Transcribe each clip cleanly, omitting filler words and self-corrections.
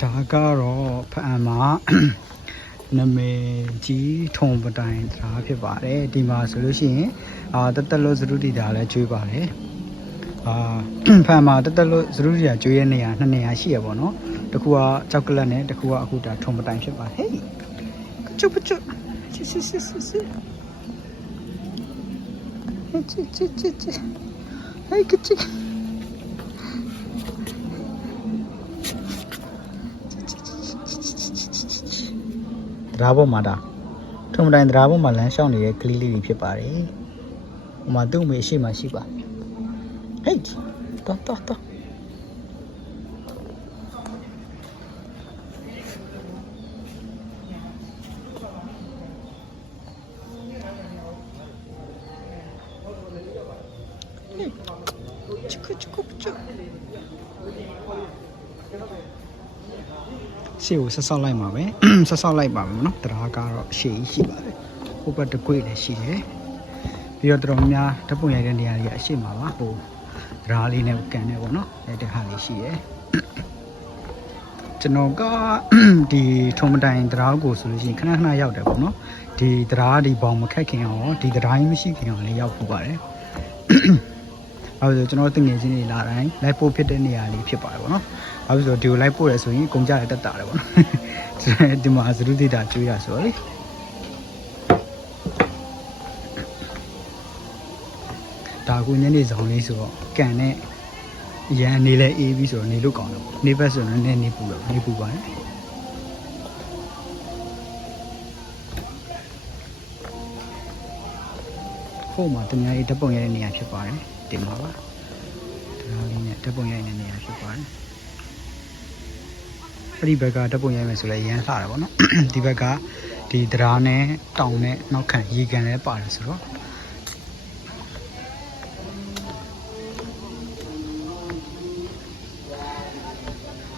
ဒါကတော့ဖအံမှာနာမည်ကြီးထုံပတိုင်တရားဖြစ်ပါတယ်ဒီမှာဆိုလို့ရှိရင်တက်တက်လို့သရုပ်တီတာလည်းကျွေးပါတယ်ဖအံမှာတက်တက်လို့သရုပ်တီတာကျွေးရနေရ2နေရာရှိရပေါ့နော်တစ်ခုကကြောက်ကလတ်နဲ့တစ်ခုကအခုဒါထုံပတိုင်ဖြစ်ပါတယ်ဟေးကချုပ်ပချုပ်ချစ်ဟေးကချုပ်တရားပေါ်မှာဒါထုံတိုင်းတရားပေါ်မှာလမ်းလျှောက်နေတဲ့ကလေးလေးတွေဖြစ်ပါတယ်။ဟိုမှာသူ့အမေအရှိမရှိပါ။ဟေးတော့ရှေ့ကိုဆက်ဆောက်လိုက်မှာပဲဆက်ဆောက်လိုက်ပါမယ်နော်တရားကတော့ရှေ့ရှိပါတယ်ဟိုဘက်တကွေ့လည်းရှိတယ်ပြီးတော့တော်များဓာတ်ပုံရိုက်တဲ့နေရာကြီးအရှိမှာပါဟိုတရားလေးနဲ့ကန်နေပေါ့နော်အဲ့ဒီဟာလေးရှိတယ်ကျွန်တော်ကဒီထုံမတိုင်တရားကိုဆိုလို့ရှိရင်ခဏခဏရောက်တယ်ပေါ့နော်ဒီတရားဒီဘောင်မခက်ခင်အောင်ဒီတရားကြီးမရှိခင်အောင်လေးရောက်ပူပါတယ်အဲ့ဒါဆိုကျွန်တော်တငယ်ချင်းတွေလာတိုင်းလိုက်ပို့ဖြစ်တဲ့နေရာလေးဖြစ်ပါတယ်ပေါ့နော်အဲ့ဒါဆိုဒီကိုလိုက်ပို့ရဆိုရင်ကုန်ကြရတက်တာတယ်ပေါ့နော်ဒီမှာသရုပ်ဒေတာကျွေးရဆိုတော့လေဒါကူညနေဆောင်လေးဆိုတော့ကန်နဲ့ရန်နေလဲအေးပြီးဆိုတော့နေလို့ကောင်းတယ်ပေါ့နေဘက်ဆိုတော့နည်းနေပူတော့နေပူပါတယ်ဟိုမှာတမန်ကြီးဓာတ်ပုံရတဲ့နေရာဖြစ်ပါတယ်တင်ပါပါဒါလေးနဲ့ဓာတ်ပုံရတဲ့နေရာဖြစ်ပါတယ်အဲ့ဒီဘက်ကဓာတ်ပုံရိုက်မယ်ဆိုလဲရမ်းလှတယ်ပေါ့နော်ဒီဘက်ကဒီတရားနဲ့တောင်နဲ့နောက်ခံရေကန်လည်းပါတယ်ဆိုတော့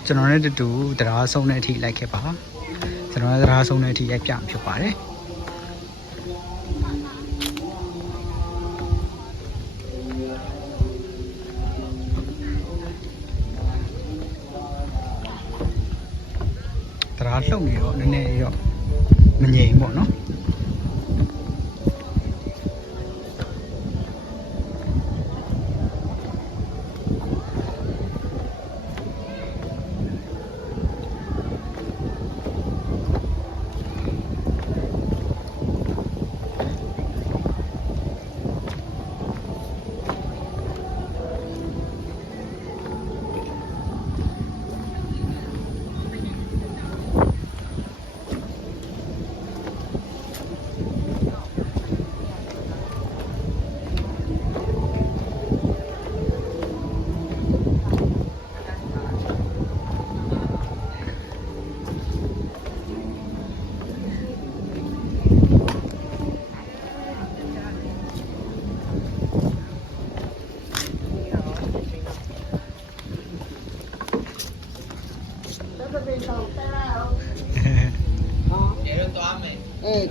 ကျွန်တော်နဲ့တူတရားဆုံးတဲ့အထိလိုက်ခဲ့ပါကျွန်တော်တရားဆုံးတဲ့အထိရိုက်ပြမှာဖြစ်ပါတယ်တရားလှုပ်နေတော့နည်းနည်းတော့မငြိမ်ပေါ့နော်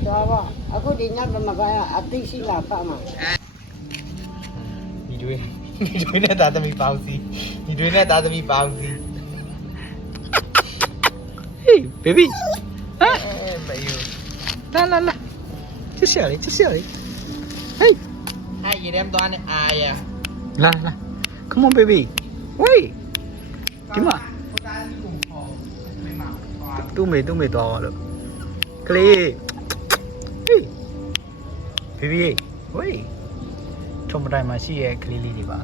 သွားပါအခုဒီညမကအသိရှိလာပါမှာညီတွေနဲ့သားသမီးပေါင်းစီညီတွေနဲ့သားသမီးပေါင်းစီ Hey baby ဟာမယူလာချစ်စရာလေး Hey ให้ยีเดมตัวนี้อายอ่ะ လာ Come on baby Wait ဒီမှာ ผู้ตายที่กลุ่มของไม่เมา တူမေသွားပါလို့ကလေး Hey baby Wait ထုံမတိုင်မှာရှိရဲ့ကလေးလေးတွေပါ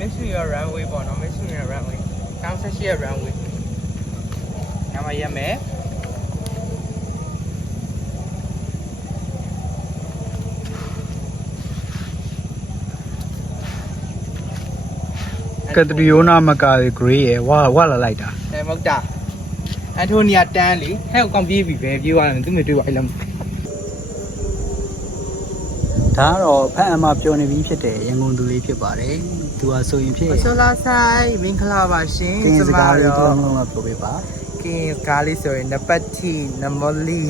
miss your runway ပေါ့နော် miss your runway ကောင်းဆက်ရှိရ runway ညမရမယ်ကတရီယိုနာမကာဂရေးရဝါလာလိုက်တာ မဟုတ်တာအန်တိုနီယာတန်းလေဟဲ့ကောင်ပြေးပြီပဲပြေးသွားတယ်သူမတွေ့ပါအဲ့လား ဒါကတော့ဖန်အမပြောနေပြီးဖြစ်တယ်ရန်ကုန်သူလေးဖြစ်ပါတယ်သူကဆိုရင်ဖြစ် ဆောလာဆိုင်မင်္ဂလာပါရှင် ကျမတို့တော့ပြောပေးပါ က ကကားလေးဆိုရင်နပတ်တီနမော်လီ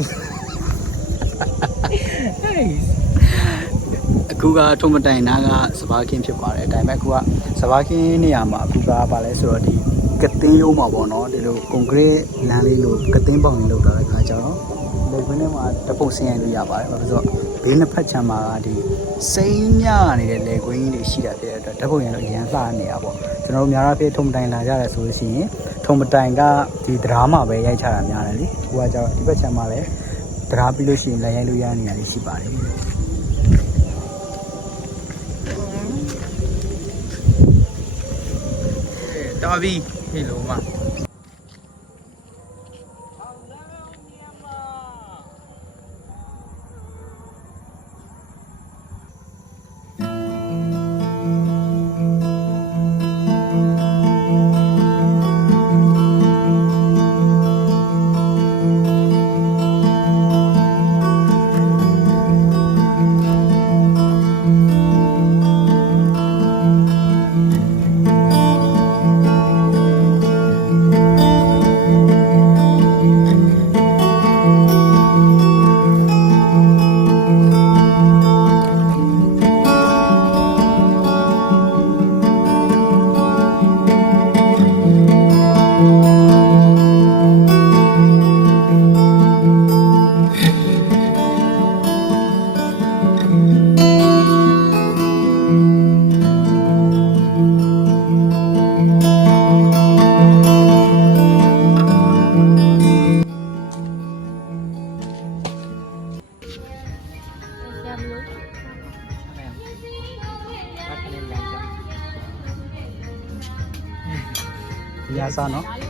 အခုကထုံမတိုင်နာကစပါးခင်းဖြစ်ပါတယ်ဒါပေမဲ့အခုကစပါးခင်းနေရာမှာအခုကပါလဲဆိုတော့ဒီကတင်းရိုးမှာပေါ့နော်ဒီလိုကွန်ကရစ်လမ်းလေးလိုကတင်းပေါင်လေးလောက်တာတဲ့ခါကျတော့လက်ခွင်းထဲမှာတပုတ်ဆင်းရလို့ရပါတယ်ဘာလို့ဆိုတော့ဘေးနှစ်ဖက်ချမ်းမှာဒီစိမ့်ညနေတဲ့လက်ခွင်းကြီးတွေရှိတာဖြစ်တဲ့အတွက်တပုတ်ရင်တော့ရန်လှနေတာပေါ့ကျွန်တော်တို့များအားဖြင့်ထုံမတိုင်လာကြတယ်ဆိုလို့ရှိရင်ထုံမတိုင်ကဒီဒရာမှာပဲရိုက်ချတာများတယ်လေဟိုကကျတော့ဒီဘက်ချမ်းမှာလည်းဒရာပြီးလို့ရှိရင်လက်ရိုက်လို့ရနေရလေးရှိပါတယ်တော်ပြီဟေးလုံးမဒီအစားနော်